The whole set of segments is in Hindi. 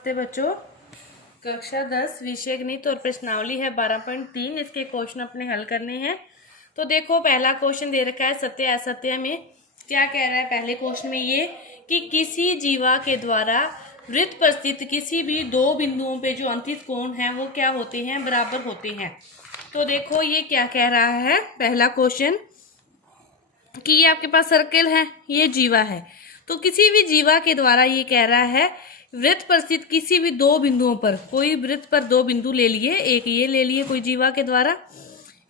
नमस्ते बच्चों। कक्षा 10 विषय गणित और प्रश्नावली है 12.3। इसके क्वेश्चन अपने हल करने हैं। तो देखो, पहला क्वेश्चन दे रखा है सत्य असत्य में। क्या कह रहा है पहले क्वेश्चन में? ये कि किसी जीवा के द्वारा वृत्त पर स्थित किसी भी दो बिंदुओं पे जो अंतित कोण है वो क्या होते हैं? बराबर होते हैं। तो देखो ये क्या कह रहा है पहला क्वेश्चन कि ये आपके पास सर्कल है, ये जीवा है। तो किसी भी जीवा के द्वारा ये कह रहा है वृत्त पर स्थित किसी भी दो बिंदुओं पर, कोई वृत्त पर दो बिंदु ले लिए, एक ये ले लिए कोई जीवा के द्वारा,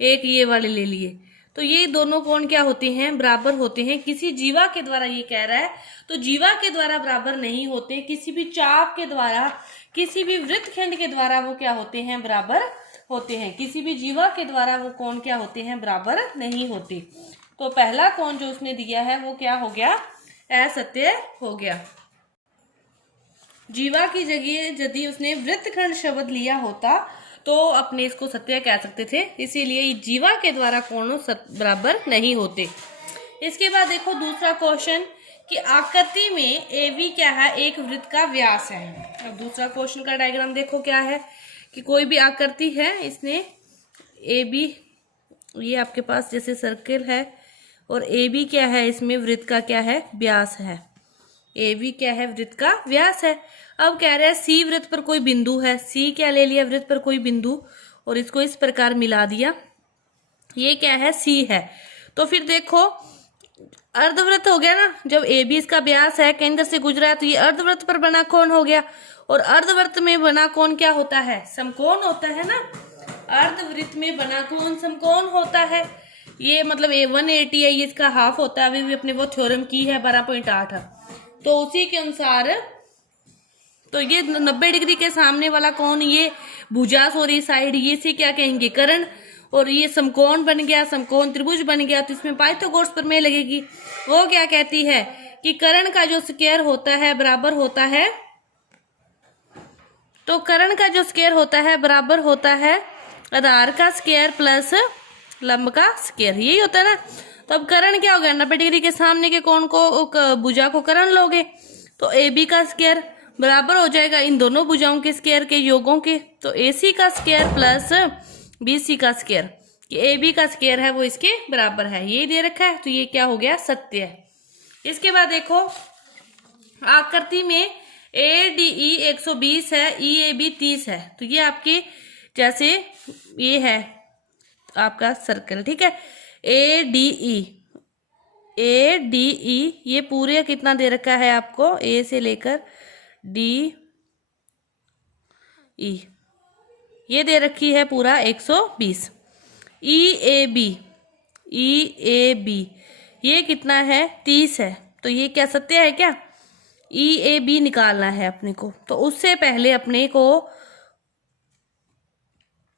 एक ये वाले ले लिए, तो ये दोनों कोण क्या होते हैं? बराबर होते हैं। किसी जीवा के द्वारा ये कह रहा है, तो जीवा के द्वारा बराबर नहीं होते। किसी भी चाप के द्वारा, किसी भी वृत्तखंड के द्वारा वो क्या होते हैं? बराबर होते हैं। किसी भी जीवा के द्वारा वो कोण क्या होते हैं? बराबर नहीं होते। तो पहला कोण जो उसने दिया है वो क्या हो गया? असत्य हो गया। जीवा की जगह यदि उसने वृत्तखंड शब्द लिया होता तो अपने इसको सत्य कह सकते थे, इसीलिए जीवा के द्वारा कोण बराबर नहीं होते। इसके बाद देखो दूसरा क्वेश्चन कि आकृति में AB क्या है? एक वृत्त का व्यास है। अब दूसरा क्वेश्चन का डायग्राम देखो क्या है कि कोई भी आकृति है, इसने AB, ये आपके पास जैसे सर्कल है और AB क्या है? इसमें वृत्त का क्या है? व्यास है। AB क्या है? वृत्त का व्यास है। अब कह रहे हैं C वृत्त पर कोई बिंदु है। C क्या ले लिया? वृत्त पर कोई बिंदु, और इसको इस प्रकार मिला दिया। ये क्या है? C है। तो फिर देखो अर्धवृत्त हो गया ना। जब AB इसका व्यास है, केंद्र से गुजरा है, तो ये अर्धवृत्त पर बना कोण हो गया। और अर्धवृत्त में बना कोण क्या होता है? समकोण होता है ना। अर्धवृत्त में बना कोण समकोण होता है। ये मतलब 180 है, ये इसका हाफ होता है। अभी भी अपने वो थ्योरम की है 12.8। तो उसी के अनुसार तो ये 90 डिग्री के सामने वाला कोण, ये भुजा सॉरी साइड, ये से क्या कहेंगे? कर्ण। और ये समकोण बन गया, समकोण त्रिभुज बन गया, तो इसमें पाइथागोरस प्रमेय लगेगी। वो क्या कहती है कि कर्ण का जो स्क्वायर होता है बराबर होता है, तो कर्ण का जो स्क्वायर होता है बराबर होता है आधार का स्क्वायर प्लस लंब का स्क्वायर, यही होता है ना। तो अब कर्ण क्या हो गया? 90 डिग्री के सामने के कोण को, भुजा को कर्ण लोगे, तो AB का स्क्वायर बराबर हो जाएगा इन दोनों भुजाओं के स्क्वायर के योगों के। तो AC का स्क्वायर प्लस BC का स्क्वायर, ये AB का स्क्वायर है वो इसके बराबर है। ये दे रखा है, तो ये क्या हो गया? सत्य है। इसके बाद देखो आकृति में ADE 120 है, EAB 30 है। तो ये आपके जैसे ये है आपका सर्कल, ठीक है। ADE ये पूरे कितना दे रखा है आपको? A से लेकर DE ये दे रखी है पूरा 120। EAB ये कितना है? 30 है। तो ये क्या सत्य है क्या? EAB निकालना है अपने को। तो उससे पहले अपने को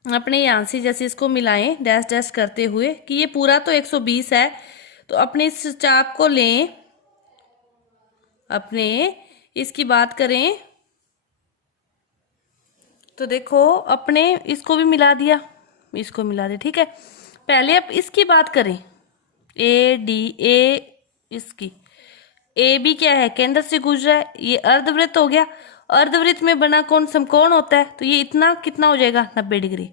अपने यहाँ से जैसे इसको मिलाएं डैश डैश करते हुए कि ये पूरा तो 120 है, तो अपने इस चाप को लें, अपने इसकी बात करें तो देखो अपने इसको भी मिला दिया, इसको मिला दिया, ठीक है। पहले अब इसकी बात करें, ADA इसकी AB क्या है? केंद्र से गुजरा है, ये अर्धवृत्त हो गया। अर्धवृत्त में बना कोण समकोण होता है, तो ये इतना कितना हो जाएगा? 90 डिग्री।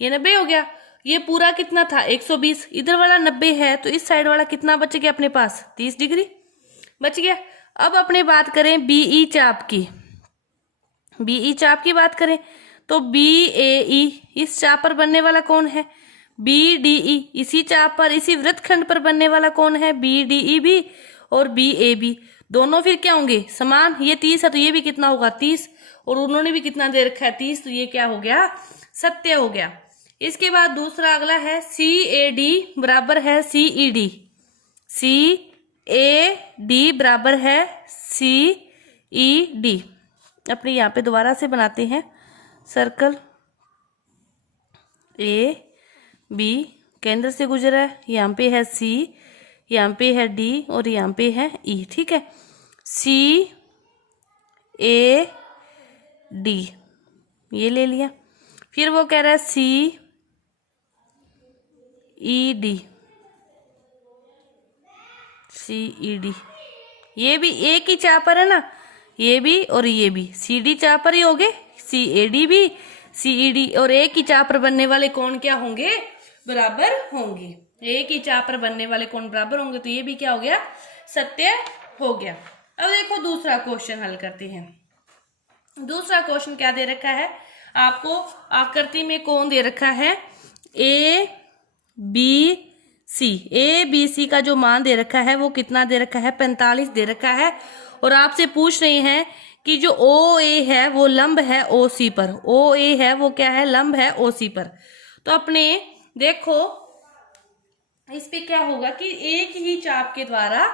ये 90 हो गया। ये पूरा कितना था? 120। इधर वाला 90 है, तो इस साइड वाला कितना बच गया अपने पास? 30 डिग्री बच गया। अब अपने बात करें BE चाप की, BE चाप की बात करें तो BAE इस चाप पर बनने वाला कौन है? BDE इसी चाप पर, इसी वृत्तखंड पर बनने वाला कौन है? BDE भी और BAB दोनों फिर क्या होंगे? समान। ये 30 है तो ये भी कितना होगा? 30। और उन्होंने भी कितना दे रखा है? 30। तो ये क्या हो गया? सत्य हो गया। इसके बाद दूसरा अगला है CAD बराबर है CED, CAD बराबर है CED। अपने यहाँ पे दोबारा से बनाते हैं सर्कल। AB केंद्र से गुजरा है, यहाँ पे है C, यहाँ पे है D और यहाँ पे है E, ठीक है। CAD ये ले लिया। फिर वो कह रहा है CED, ये भी एक ही चाप पर है ना, ये भी और ये भी सी डी चाप पर ही होंगे, सी ए डी भी, सी ई डी, और एक ही चाप पर बनने वाले कोण क्या होंगे, बराबर होंगे। एक ही चाप पर बनने वाले कोण बराबर होंगे, तो ये भी क्या हो गया, सत्य हो गया। अब देखो दूसरा क्वेश्चन हल करते हैं। दूसरा क्वेश्चन क्या दे रखा है आपको, आकृति में कोण दे रखा है A B C. A B C का जो मान दे रखा है वो कितना दे रखा है, 45 दे रखा है। और आपसे पूछ रहे हैं कि जो ओ ए है वो लंब है ओ सी पर। ओ ए है वो क्या है, लंब है ओ सी पर। तो अपने देखो इस पे क्या होगा कि एक ही चाप के द्वारा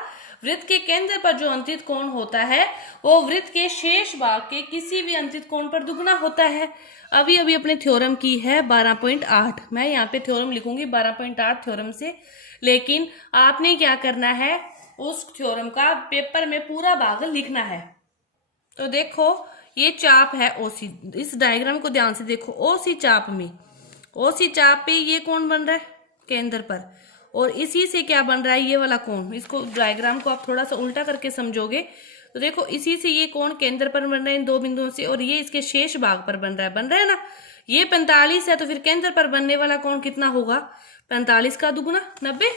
वृत्त के केंद्र पर जो अंतित कोण होता है वो वृत्त के शेष भाग के किसी भी अंतित कोण पर दुगना होता है। अभी अभी अपने थ्योरम की है 12.8, मैं यहाँ पे थ्योरम लिखूंगी 12.8 थ्योरम से, लेकिन आपने क्या करना है, उस थ्योरम का पेपर में पूरा भाग लिखना है। तो देखो ये चाप है ओसी, इस डायग्राम को ध्यान से देखो। ओसी चाप में, ओसी चाप पे ये कोण बन रहा है केंद्र पर, और इसी से क्या बन रहा है, ये वाला कोण। इसको डायग्राम को आप थोड़ा सा उल्टा करके समझोगे तो देखो इसी से ये कोण केंद्र पर बन रहा है इन दो बिंदुओं से, और ये इसके शेष भाग पर बन रहा है ना। ये 45 है, तो फिर केंद्र पर बनने वाला कोण कितना होगा, 45 का दुगुना 90,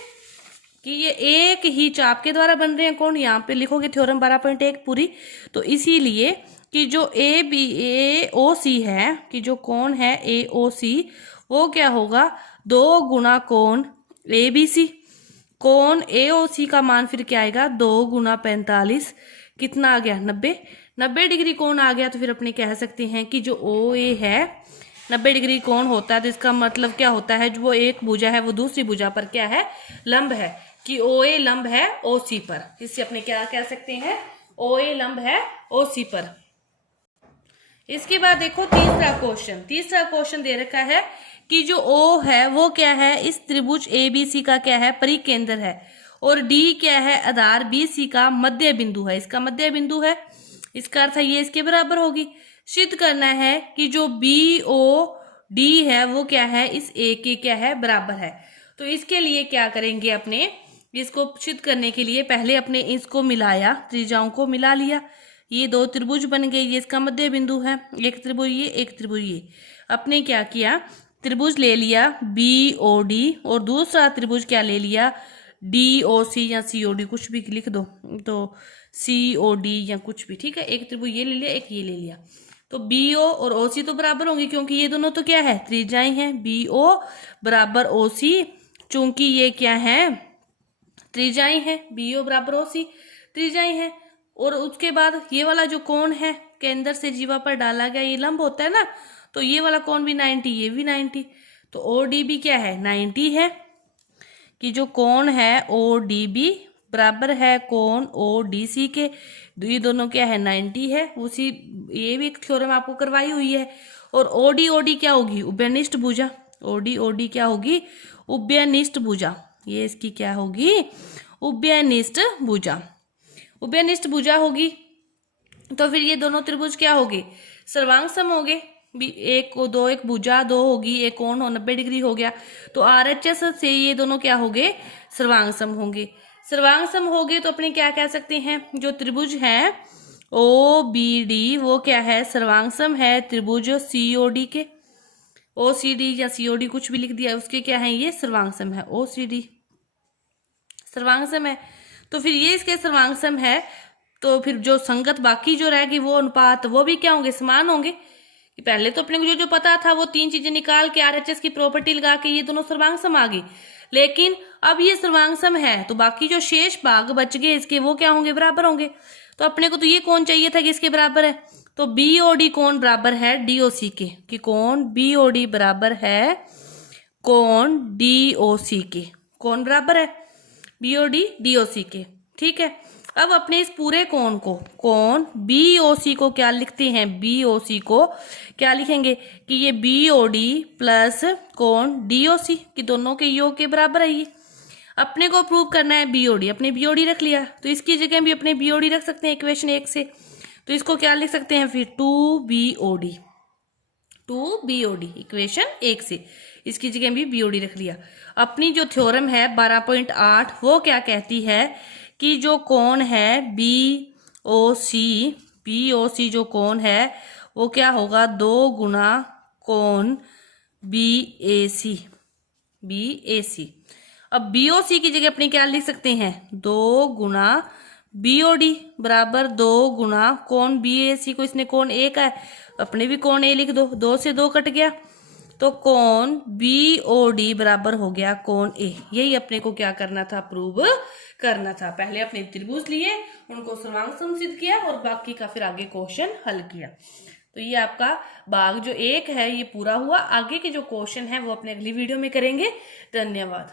कि ये एक ही चाप के द्वारा बन रहे हैं कोण। यहाँ पे लिखोगे थ्योरम 12.1 पूरी। तो इसीलिए कि जो ए बी ए ओ सी है, कि जो कोण है ए ओ सी वो क्या होगा, 2 गुना कोण ए बी सी। कोण ए ओ सी का मान फिर क्या आएगा, 2 गुना 45, कितना आ गया 90 डिग्री कोण आ गया। तो फिर अपने कह सकते हैं कि जो ओ ए है 90 डिग्री कोण होता है, तो इसका मतलब क्या होता है, जो वो एक भुजा है वो दूसरी भुजा पर क्या है, लंब है, कि ओ ए लंब है ओ सी पर। इससे अपने क्या कह सकते हैं, ओ ए लंब है ओ सी पर। इसके बाद देखो तीसरा क्वेश्चन दे रखा है कि जो O है वो क्या है, इस त्रिभुज ABC का क्या है, परिकेंद्र है, और D क्या है, आधार BC का मध्य बिंदु है। इसका मध्य बिंदु है, इसका अर्थ है ये इसके बराबर होगी। सिद्ध करना है कि जो BOD है वो क्या है, इस A के क्या है, बराबर है। तो इसके लिए क्या करेंगे, अपने इसको सिद्ध करने के लिए पहले अपने इसको मिलाया, त्रिज्याओं को मिला लिया, ये 2 त्रिभुज बन गए, ये इसका मध्य बिंदु है, एक त्रिभुज ये, एक त्रिभुज ये। अपने क्या किया, त्रिभुज ले लिया BOD, और दूसरा त्रिभुज क्या ले लिया, DOC या COD, कुछ भी लिख दो, तो COD या कुछ भी, ठीक है। एक त्रिभुज ये ले लिया, एक ये ले लिया, तो BO और OC तो बराबर होंगे, क्योंकि ये दोनों तो क्या है, त्रिज्याएं हैं। BO बराबर OC, चूंकि ये क्या है, त्रिज्याएं हैं। BO बराबर OC, त्रिज्याएं हैं। और उसके बाद ये वाला जो कोण है केंद्र से जीवा पर डाला गया, ये लंब होता है ना, तो ये वाला कोण भी 90, ये भी 90, तो OD भी क्या है, 90 है, कि जो कोण है ODB बराबर है कोण ODC के। ये दोनों क्या है, 90 है। उसी ये भी एक थ्योरम आपको करवाई हुई है। और OD क्या होगी, उभयनिष्ठ भुजा। OD क्या होगी, उभयनिष्ठ भुजा। ये इसकी क्या होगी, उभयनिष्ठ भुजा। उभयनिष्ठ भुजा होगी, तो फिर ये दोनों त्रिभुज क्या होगे, सर्वांग हो गए। एक को दो, एक भुजा 2 होगी, एक कोण 90 डिग्री हो गया, तो RHS से ये दोनों क्या होंगे, सर्वांग सम होंगे। सर्वांग सम हो गए तो अपने क्या कह सकते हैं, जो त्रिभुज है OBD वो क्या है, सर्वांग सम है त्रिभुज COD के। OCD या COD कुछ भी लिख दिया, उसके क्या है, ये सर्वांग सम है, OCD सर्वांग सम है। तो फिर ये इसके सर्वांग सम है, तो फिर जो संगत बाकी जो रहेगी वो अनुपात वो भी क्या होंगे, समान होंगे। पहले तो अपने को जो पता था वो 3 चीजें निकाल के RHS की प्रॉपर्टी लगा के ये दोनों सर्वांग सम आ गई, लेकिन अब ये सर्वांग सम है तो बाकी जो शेष भाग बच गए इसके वो क्या होंगे, बराबर होंगे। तो अपने को तो ये कोण चाहिए था कि इसके बराबर है, तो BOD कोण बराबर है DOC के, कि कोण BOD बराबर है कोण DOC के। कोण बराबर है BOD DOC के, ठीक है। अब अपने इस पूरे कोण को, कोण BOC को क्या लिखते हैं, BOC को क्या लिखेंगे कि ये BOD प्लस कोण DOC, कि दोनों के योग के बराबर है। ये अपने को प्रूव करना है BOD, अपने BOD रख लिया, तो इसकी जगह भी अपने BOD रख सकते हैं इक्वेशन 1 से। तो इसको क्या लिख सकते हैं फिर, 2BOD इक्वेशन 1 से, इसकी जगह भी BOD रख लिया। अपनी जो थ्योरम है 12.8 वो क्या कहती है कि जो कोण है BOC BOC जो कोण है वो क्या होगा, 2 गुना कोण BAC। अब BOC की जगह अपनी क्या लिख सकते हैं, 2 गुना BOD बराबर 2 गुना कोण BAC को, इसने कोण A का है, अपने भी कोण A लिख दो, 2 से 2 कट गया, तो कोण BOD बराबर हो गया कोण A। यही अपने को क्या करना था, प्रूव करना था। पहले अपने त्रिभुज लिए, उनको सर्वांग समसिद्ध किया और बाकी का फिर आगे क्वेश्चन हल किया। तो ये आपका भाग जो 1 है ये पूरा हुआ। आगे के जो क्वेश्चन है वो अपने अगली वीडियो में करेंगे। धन्यवाद।